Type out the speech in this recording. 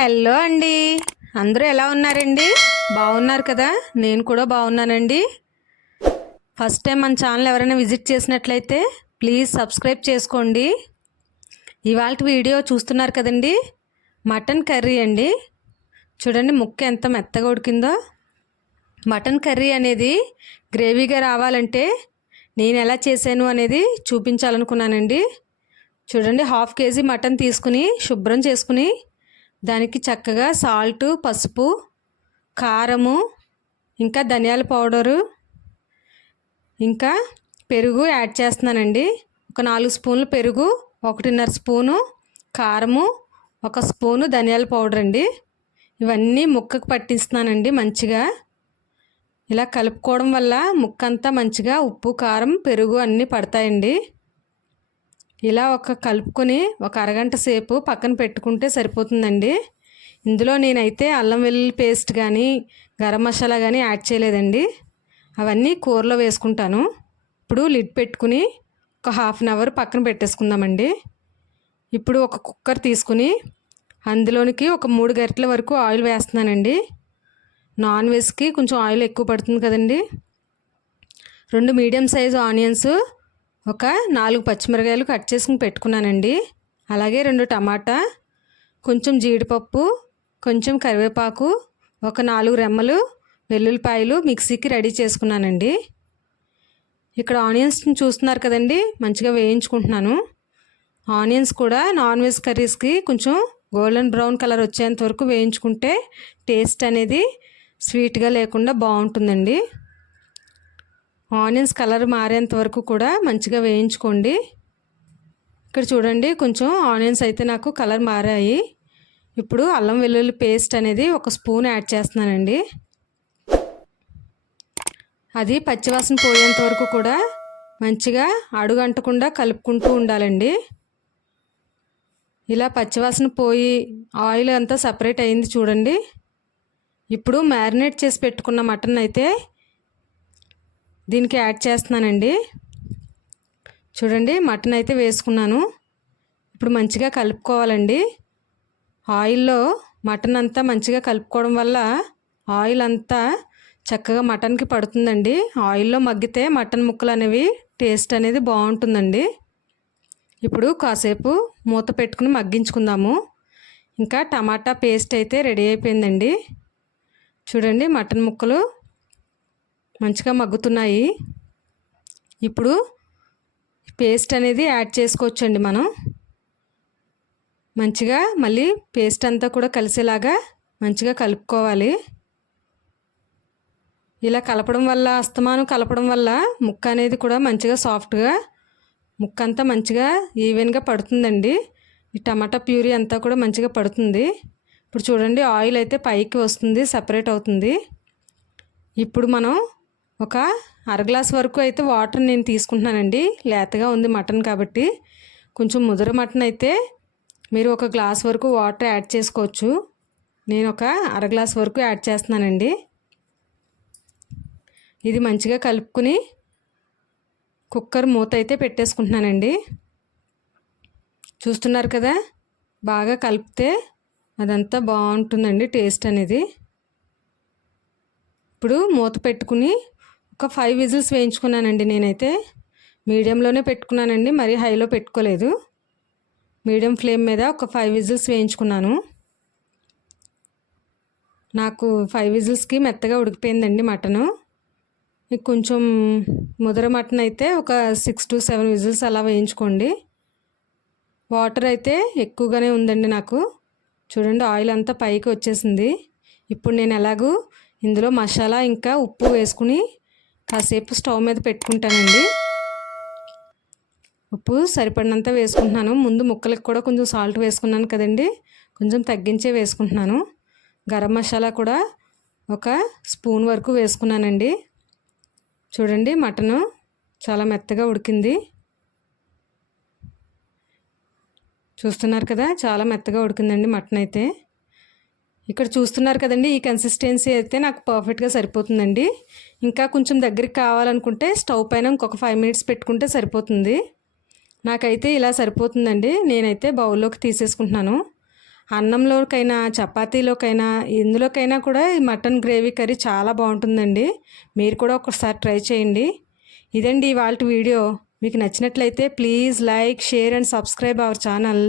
Hello అండి. అందరూ ఎలా ఉన్నారండి? బాగున్నారు కదా? నేను కూడా బాగున్నానండి. ఫస్ట్ టైం మన ఛానల్ ఎవరైనా విజిట్ చేసినట్లయితే ప్లీజ్ సబ్స్క్రైబ్ చేసుకోండి. ఇవాళ వీడియో చూస్తున్నారు కదండి. మటన్ కర్రీ అండి. చూడండి ముక్క ఎంత మెత్తగా ఉడికిందో. మటన్ కర్రీ అనేది గ్రేవీగా రావాలంటే నేను ఎలా చేశాను అనేది చూపించాలనుకున్నానండి. చూడండి హాఫ్ కేజీ మటన్ తీసుకుని శుభ్రం చేసుకుని దానికి చక్కగా సాల్ట్ పసుపు కారము ఇంకా ధనియాల పౌడరు ఇంకా పెరుగు యాడ్ చేస్తున్నానండి. ఒక నాలుగు స్పూన్లు పెరుగు ఒకటిన్నర స్పూను కారము ఒక స్పూను ధనియాల పౌడర్ అండి. ఇవన్నీ ముక్కకు పట్టిస్తున్నానండి మంచిగా. ఇలా కలుపుకోవడం వల్ల ముక్క అంతా మంచిగా ఉప్పు కారం పెరుగు అన్నీ పడతాయండి. ఇలా ఒక కలుపుకొని ఒక అరగంట సేపు పక్కన పెట్టుకుంటే సరిపోతుందండి. ఇందులో నేనైతే అల్లం వెల్లుల్లి పేస్ట్ కానీ గరం మసాలా కానీ యాడ్ చేయలేదండి. అవన్నీ కూరలో వేసుకుంటాను. ఇప్పుడు లిడ్ పెట్టుకుని ఒక హాఫ్ అన్ అవర్ పక్కన పెట్టేసుకుందామండి. ఇప్పుడు ఒక కుక్కర్ తీసుకుని అందులోనికి ఒక మూడు గరిటల వరకు ఆయిల్ వేస్తున్నానండి. నాన్ వెజ్కి కొంచెం ఆయిల్ ఎక్కువ పడుతుంది కదండి. రెండు మీడియం సైజు ఆనియన్స్ ఒక నాలుగు పచ్చిమిరకాయలు కట్ చేసుకుని పెట్టుకున్నానండి. అలాగే రెండు టమాటా కొంచెం జీడిపప్పు కొంచెం కరివేపాకు ఒక నాలుగు రెమ్మలు వెల్లుల్లిపాయలు మిక్సీకి రెడీ చేసుకున్నానండి. ఇక్కడ ఆనియన్స్ చూస్తున్నారు కదండి మంచిగా వేయించుకుంటున్నాను. ఆనియన్స్ కూడా నాన్ వెజ్ కర్రీస్కి కొంచెం గోల్డెన్ బ్రౌన్ కలర్ వచ్చేంత వరకు వేయించుకుంటే టేస్ట్ అనేది స్వీట్గా లేకుండా బాగుంటుందండి. ఆనియన్స్ కలర్ మారేంత వరకు కూడా మంచిగా వేయించుకోండి. ఇక్కడ చూడండి కొంచెం ఆనియన్స్ అయితే నాకు కలర్ మారాయి. ఇప్పుడు అల్లం వెల్లుల్లి పేస్ట్ అనేది ఒక స్పూన్ యాడ్ చేస్తున్నానండి. అది పచ్చివాసన పోయేంత వరకు కూడా మంచిగా అడుగంటకుండా కలుపుకుంటూ ఉండాలండి. ఇలా పచ్చివాసన పోయి ఆయిల్ అంతా సపరేట్ అయింది చూడండి. ఇప్పుడు మ్యారినేట్ చేసి పెట్టుకున్న మటన్ అయితే దీనికి యాడ్ చేస్తున్నానండి. చూడండి మటన్ అయితే వేసుకున్నాను. ఇప్పుడు మంచిగా కలుపుకోవాలండి. ఆయిల్లో మటన్ అంతా మంచిగా కలుపుకోవడం వల్ల ఆయిల్ అంతా చక్కగా మటన్కి పడుతుందండి. ఆయిల్లో మగ్గితే మటన్ ముక్కలు అనేవి టేస్ట్ అనేది బాగుంటుందండి. ఇప్పుడు కాసేపు మూత పెట్టుకుని మగ్గించుకుందాము. ఇంకా టమాటా పేస్ట్ అయితే రెడీ అయిపోయిందండి. చూడండి మటన్ ముక్కలు మంచిగా మగ్గుతున్నాయి. ఇప్పుడు పేస్ట్ అనేది యాడ్ చేసుకోవచ్చండి మనం. మంచిగా మళ్ళీ పేస్ట్ అంతా కూడా కలిసేలాగా మంచిగా కలుపుకోవాలి. ఇలా కలపడం వల్ల అస్తమానం కలపడం వల్ల ముక్క అనేది కూడా మంచిగా సాఫ్ట్గా ముక్క అంతా మంచిగా ఈవెన్గా పడుతుందండి. ఈ టమాటా ప్యూరీ అంతా కూడా మంచిగా పడుతుంది. ఇప్పుడు చూడండి ఆయిల్ అయితే పైకి వస్తుంది సపరేట్ అవుతుంది. ఇప్పుడు మనం ఒక అర గ్లాస్ వరకు అయితే వాటర్ నేను తీసుకుంటున్నానండి. లేతగా ఉంది మటన్ కాబట్టి. కొంచెం ముదురు మటన్ అయితే మీరు ఒక గ్లాస్ వరకు వాటర్ యాడ్ చేసుకోవచ్చు. నేను ఒక అర గ్లాస్ వరకు యాడ్ చేస్తున్నానండి. ఇది మంచిగా కలుపుకుని కుక్కర్ మూత అయితే పెట్టేసుకుంటున్నానండి. చూస్తున్నారు కదా? బాగా కలిపితే అదంతా బాగుంటుందండి టేస్ట్ అనేది. ఇప్పుడు మూత పెట్టుకుని ఒక ఫైవ్ విజిల్స్ వేయించుకున్నానండి నేనైతే. మీడియంలోనే పెట్టుకున్నానండి మరీ హైలో పెట్టుకోలేదు. మీడియం ఫ్లేమ్ మీద ఒక ఫైవ్ విజిల్స్ వేయించుకున్నాను. నాకు ఫైవ్ విజిల్స్కి మెత్తగా ఉడికిపోయిందండి మటను. మీకు కొంచెం ముదర మటన్ అయితే ఒక సిక్స్ టు సెవెన్ విజిల్స్ అలా వేయించుకోండి. వాటర్ అయితే ఎక్కువగానే ఉందండి నాకు. చూడండి ఆయిల్ అంతా పైకి వచ్చేసింది. ఇప్పుడు నేను ఎలాగూ ఇందులో మసాలా ఇంకా ఉప్పు వేసుకుని కాసేపు స్టవ్ మీద పెట్టుకుంటానండి. ఉప్పు సరిపడినంత వేసుకుంటున్నాను. ముందు ముక్కలకు కూడా కొంచెం సాల్ట్ వేసుకున్నాను కదండి. కొంచెం తగ్గించే వేసుకుంటున్నాను. గరం మసాలా కూడా ఒక స్పూన్ వరకు వేసుకున్నానండి. చూడండి మటను చాలా మెత్తగా ఉడికింది. చూస్తున్నారు కదా చాలా మెత్తగా ఉడికిందండి మటన్ అయితే ఇక్కడ చూస్తున్నారు కదండి ఈ కన్సిస్టెన్సీ అయితే నాకు పర్ఫెక్ట్గా సరిపోతుందండి. ఇంకా కొంచెం దగ్గరికి కావాలనుకుంటే స్టవ్ పైన ఇంకొక ఫైవ్ మినిట్స్ పెట్టుకుంటే సరిపోతుంది. నాకైతే ఇలా సరిపోతుందండి. నేనైతే బౌల్లోకి తీసేసుకుంటున్నాను. అన్నంలోకైనా చపాతీలోకైనా ఎందులోకైనా కూడా ఈ మటన్ గ్రేవీ కర్రీ చాలా బాగుంటుందండి. మీరు కూడా ఒకసారి ట్రై చేయండి. ఇదండి ఇవాళ వీడియో. మీకు నచ్చినట్లయితే please like share and subscribe our channel.